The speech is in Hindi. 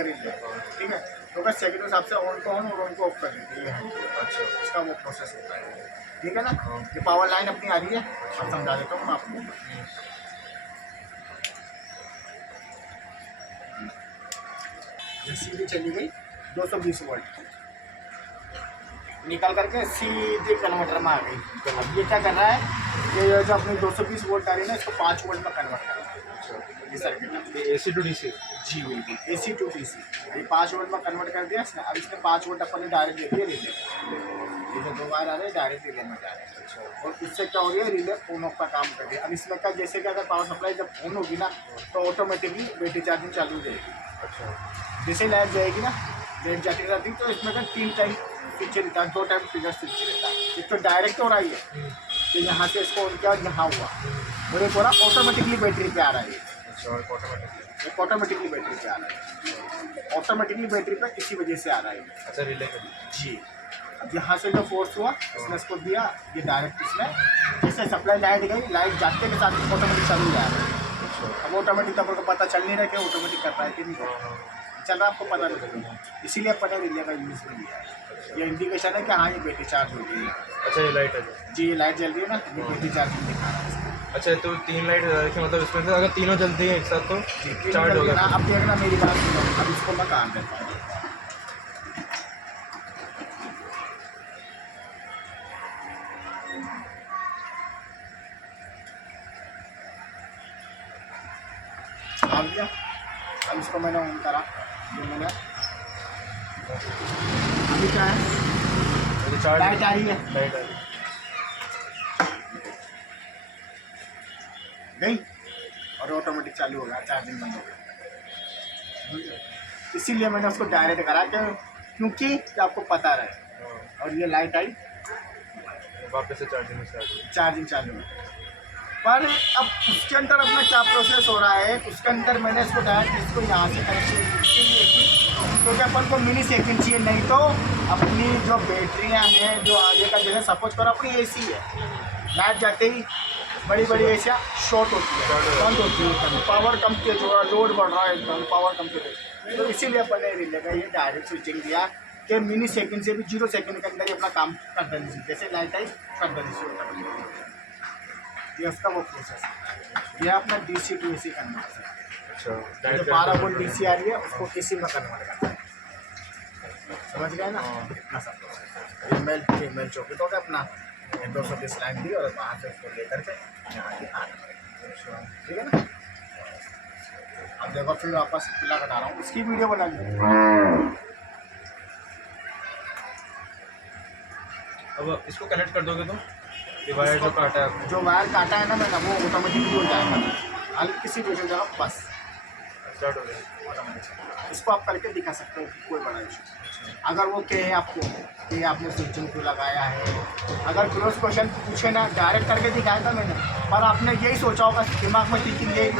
का रिले, ठीक है। तो अगर सेकंड हिसाब से ऑन को ऑन और ऑन को ऑफ कर देते हैं। अच्छा, इसका वो प्रोसेस होता है, ठीक है ना। ये पावर लाइन अपनी आ रही है, अब समझा देता हूँ मैं आपको। ये सीधी चली गई 220 वोल्ट, निकल करके सीधे कन्वर्टर में आ गई। अब ये क्या कर रहा है, ये जो अपनी 220 वोल्ट आ रही है ना, इसको 5 वोल्ट में कन्वर्ट कर रहा है। ये सर्किट है, AC टू DC। जी बिल्कुल, AC टू DC। ये 5 वोल्ट में कन्वर्ट कर दिया इसने। अब इसने 5 वोल्ट अपन ने डायरेक्ट दे दिया रिले, ये जो 2 वायर आ रहे हैं डायरेक्ट रिले में जा रहे हैं। अच्छा, और इससे क्या हो गया, रिले ऑन ऑफ का काम कर दिया। अब इसमें क्या, जैसे कि अगर पावर सप्लाई जब ऑन होगी ना, तो ऑटोमेटिकली बैटरी चार्जिंग चालू हो जाएगी। अच्छा, जैसे लाइट जाएगी ना, लाइट जाती रहती, तो इसमें का 3 टाइम फीचर रहता है, 2 टाइम फिगर फीचर रहता है। एक तो डायरेक्ट हो रहा है, तो यहाँ से इसको क्या यहाँ हुआ, और एक हो रहा ऑटोमेटिकली बैटरी पे आ रहा है। अच्छा, ऑटोमेटिकली। ऑटोमेटिकली बैटरी पे आ रहा है, ऑटोमेटिकली बैटरी पे इसी वजह से आ रहा है। अच्छा, रिले के लिए। जी, अब यहाँ से जो फोर्स हुआ इसने इसको दिया, ये डायरेक्ट इसमें जैसे सप्लाई लाइट गई, लाइट जाते के साथ ऑटोमेटिक चालू जा रहा है। अब ऑटोमेटिक तो आपको पता चल नहीं रहा कि ऑटोमेटिक कर रहा है कि नहीं चल रहा, आपको पता नहीं चलेगा। इसीलिए अपने रिले का यूज़ में लिया है। ये इंडिकेशन है कि हाँ ये बैटरी चार्ज हो गई है। अच्छा, ये लाइट है जी, ये लाइट जल रही है ना, ये बैटरी चार्जिंग दिखा रहा है। अच्छा, तो 3 लाइट रखी, मतलब इसमें से अगर तीनों जलती हैं एक साथ तो जी, चार्ज हो ना। गया। अब देखना मेरी बात सुनो, अब इसको मैं काम करता हूँ। आ गया, अब इसको मैंने ऑन करा, ये मैंने अभी क्या है, चार्ज लाइट आ रही है, लाइट आ रही है। गई और ऑटोमेटिक चालू हो गया, चार्जिंग बंद हो गया। इसीलिए मैंने उसको डायरेक्ट करा क्योंकि आपको पता रहे। और ये लाइट आई, वापस से चार्जिंग स्टार्ट हुई। चार्जिंग चालू है। पर अब उसके अंदर अपना क्या प्रोसेस हो रहा है, उसके अंदर मैंने इसको डायरेक्ट इसको यहाँ से कनेक्शन इसलिए की क्योंकि अपन को मिनी सेकंड चाहिए, नहीं तो अपनी जो बैटरियाँ हैं जो आगे का जैसे सपोज करो अपनी AC है, लाइट जाते ही बड़ी बड़ी एशिया शॉर्ट होती है, बंद होती है, पावर कम तेज हो रहा है, लोड बढ़ रहा है एकदम, पावर कम तेज। तो इसीलिए अपन ने रिले का ये डायरेक्ट स्विचिंग दिया कि मिनी सेकंड से भी 0 सेकंड के अंदर ही अपना काम कर देनी चाहिए। जैसे लाइट आई कर देनी चाहिए, ये उसका वो प्रोसेस है। ये अपना DC टू AC कन्वर्ट है। अच्छा, जो 12 वोल्ट DC आ रही है उसको AC में कन्वर्ट करना है, समझ गए ना। इतना सब प्रोसेस, ये मेल चौकी तो अपना 220 लाइन दी और वहाँ से उसको लेकर के यहाँ के आना, ठीक है ना। अब देखो फिर वापस पिला कटा रहा हूँ, इसकी वीडियो बना ली। अब इसको कनेक्ट कर दोगे तो ये वायर जो काटा है आपने? जो वायर काटा है ना मैंने, वो ऑटोमेटिकली हो जाएगा, हल्की सी ट्यूशन जाएगा बस स्टार्ट हो गया ऑटोमेटिक। इसको आप करके दिखा सकते हो, कोई बड़ा इशू। अगर वो कहे आपको कि आपने स्विचिंग क्यों लगाया है, अगर क्रॉस क्वेश्चन पूछे ना, डायरेक्ट करके दिखाया था मैंने, पर आपने यही सोचा होगा दिमाग में, थिंकिंग यही